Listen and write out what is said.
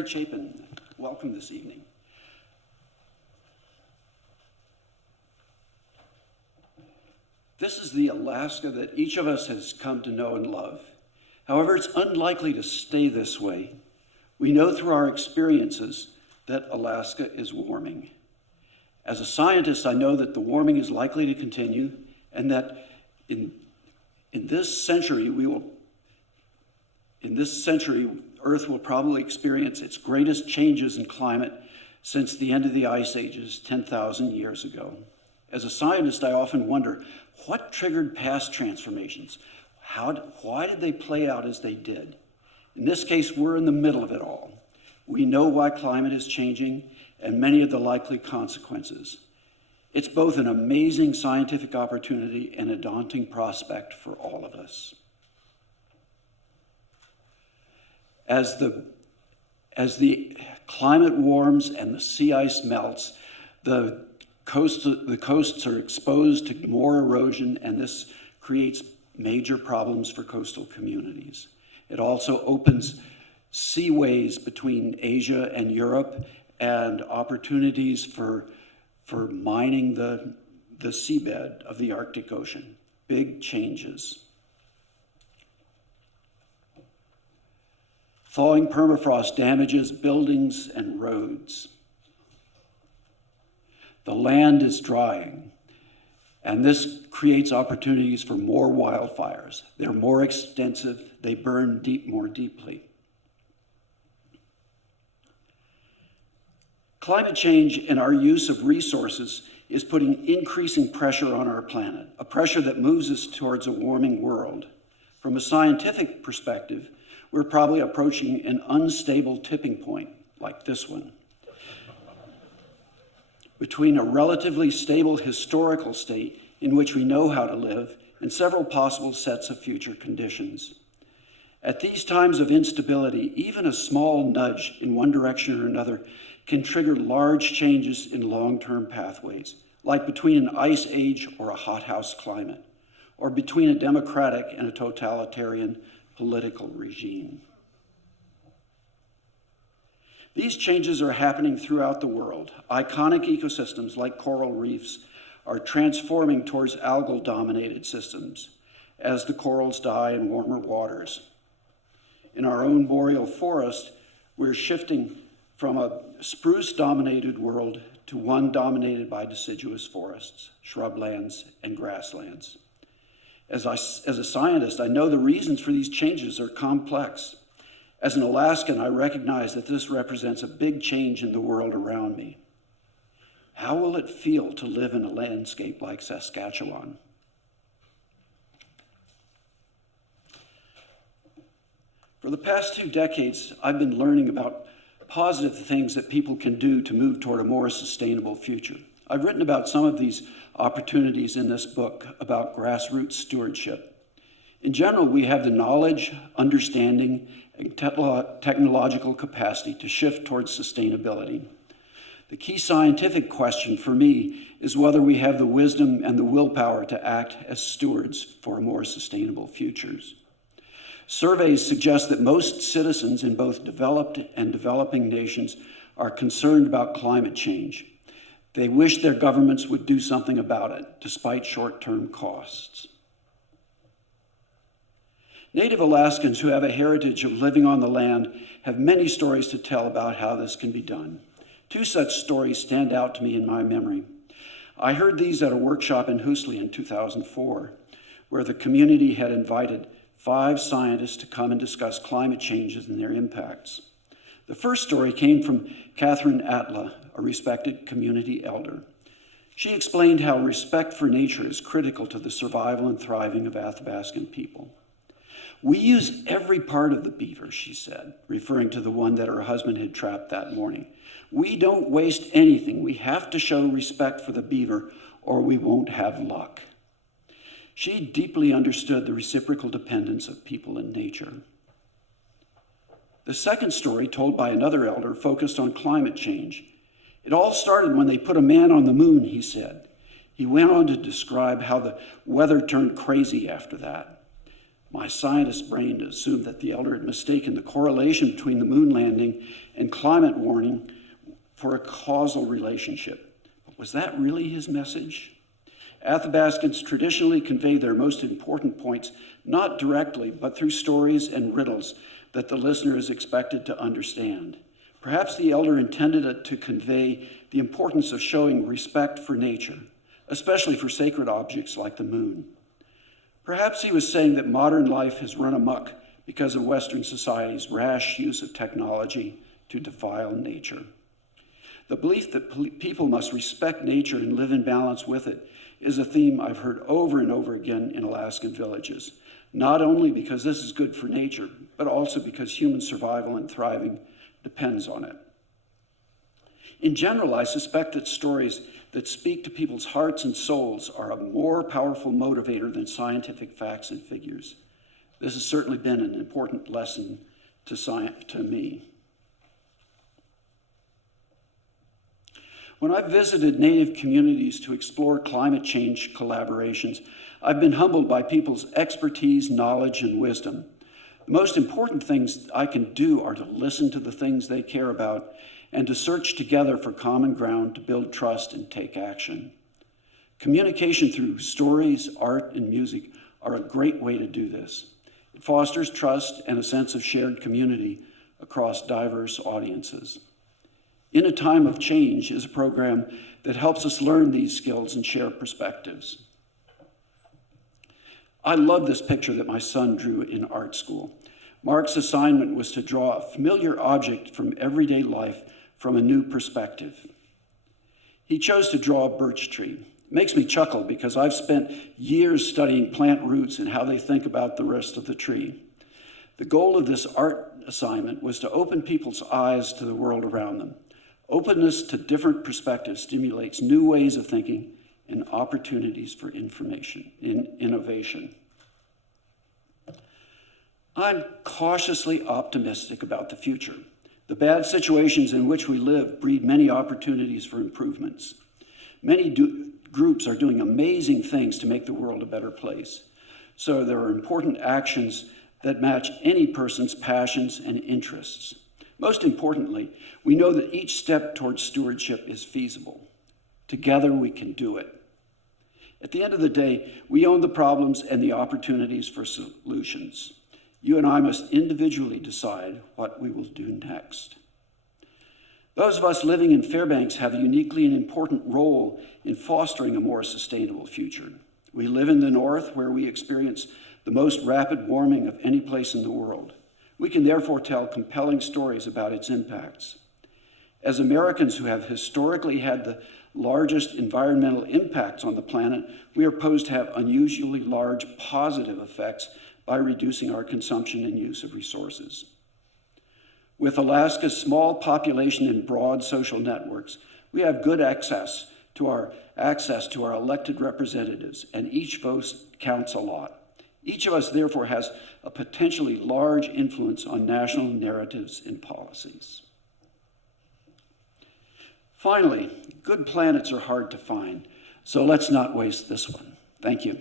Secretary Chapin, welcome this evening. This is the Alaska that each of us has come to know and love. However, it's unlikely to stay this way. We know through our experiences that Alaska is warming. As a scientist, I know that the warming is likely to continue and that in this century, Earth will probably experience its greatest changes in climate since the end of the ice ages 10,000 years ago. As a scientist, I often wonder, what triggered past transformations? Why did they play out as they did? In this case, we're in the middle of it all. We know why climate is changing and many of the likely consequences. It's both an amazing scientific opportunity and a daunting prospect for all of us. As the climate warms and the sea ice melts, the coasts are exposed to more erosion, and this creates major problems for coastal communities. It also opens seaways between Asia and Europe and opportunities for mining the seabed of the Arctic Ocean. Big changes. Thawing permafrost damages buildings and roads. The land is drying, and this creates opportunities for more wildfires. They're more extensive, they burn more deeply. Climate change and our use of resources is putting increasing pressure on our planet, a pressure that moves us towards a warming world. From a scientific perspective, we're probably approaching an unstable tipping point, like this one, between a relatively stable historical state in which we know how to live and several possible sets of future conditions. At these times of instability, even a small nudge in one direction or another can trigger large changes in long-term pathways, like between an ice age or a hothouse climate, or between a democratic and a totalitarian political regime. These changes are happening throughout the world. Iconic ecosystems like coral reefs are transforming towards algal-dominated systems as the corals die in warmer waters. In our own boreal forest, we're shifting from a spruce-dominated world to one dominated by deciduous forests, shrublands, and grasslands. As a scientist, I know the reasons for these changes are complex. As an Alaskan, I recognize that this represents a big change in the world around me. How will it feel to live in a landscape like Saskatchewan? For the past 2 decades, I've been learning about positive things that people can do to move toward a more sustainable future. I've written about some of these opportunities in this book about grassroots stewardship. In general, we have the knowledge, understanding, and technological capacity to shift towards sustainability. The key scientific question for me is whether we have the wisdom and the willpower to act as stewards for more sustainable futures. Surveys suggest that most citizens in both developed and developing nations are concerned about climate change. They wish their governments would do something about it, despite short-term costs. Native Alaskans who have a heritage of living on the land have many stories to tell about how this can be done. 2 such stories stand out to me in my memory. I heard these at a workshop in Hoosley in 2004, where the community had invited 5 scientists to come and discuss climate changes and their impacts. The first story came from Catherine Atla, a respected community elder. She explained how respect for nature is critical to the survival and thriving of Athabascan people. "We use every part of the beaver," she said, referring to the one that her husband had trapped that morning. "We don't waste anything. We have to show respect for the beaver or we won't have luck." She deeply understood the reciprocal dependence of people and nature. The second story, told by another elder, focused on climate change. "It all started when they put a man on the moon," he said. He went on to describe how the weather turned crazy after that. My scientist brain assumed that the elder had mistaken the correlation between the moon landing and climate warming for a causal relationship. But was that really his message? Athabascans traditionally convey their most important points not directly, but through stories and riddles that the listener is expected to understand. Perhaps the elder intended it to convey the importance of showing respect for nature, especially for sacred objects like the moon. Perhaps he was saying that modern life has run amok because of Western society's rash use of technology to defile nature. The belief that people must respect nature and live in balance with it is a theme I've heard over and over again in Alaskan villages, not only because this is good for nature, but also because human survival and thriving depends on it. In general, I suspect that stories that speak to people's hearts and souls are a more powerful motivator than scientific facts and figures. This has certainly been an important lesson to me. When I've visited Native communities to explore climate change collaborations, I've been humbled by people's expertise, knowledge, and wisdom. The most important things I can do are to listen to the things they care about and to search together for common ground to build trust and take action. Communication through stories, art, and music are a great way to do this. It fosters trust and a sense of shared community across diverse audiences. In a Time of Change is a program that helps us learn these skills and share perspectives. I love this picture that my son drew in art school. Mark's assignment was to draw a familiar object from everyday life from a new perspective. He chose to draw a birch tree. It makes me chuckle because I've spent years studying plant roots and how they think about the rest of the tree. The goal of this art assignment was to open people's eyes to the world around them. Openness to different perspectives stimulates new ways of thinking and opportunities for innovation. I'm cautiously optimistic about the future. The bad situations in which we live breed many opportunities for improvements. Many groups are doing amazing things to make the world a better place. So there are important actions that match any person's passions and interests. Most importantly, we know that each step towards stewardship is feasible. Together we can do it. At the end of the day, we own the problems and the opportunities for solutions. You and I must individually decide what we will do next. Those of us living in Fairbanks have a uniquely and important role in fostering a more sustainable future. We live in the north, where we experience the most rapid warming of any place in the world. We can therefore tell compelling stories about its impacts. As Americans who have historically had the largest environmental impacts on the planet, we are posed to have unusually large positive effects by reducing our consumption and use of resources. With Alaska's small population and broad social networks, we have good access to our elected representatives, and each vote counts a lot. Each of us, therefore, has a potentially large influence on national narratives and policies. Finally, good planets are hard to find, so let's not waste this one. Thank you.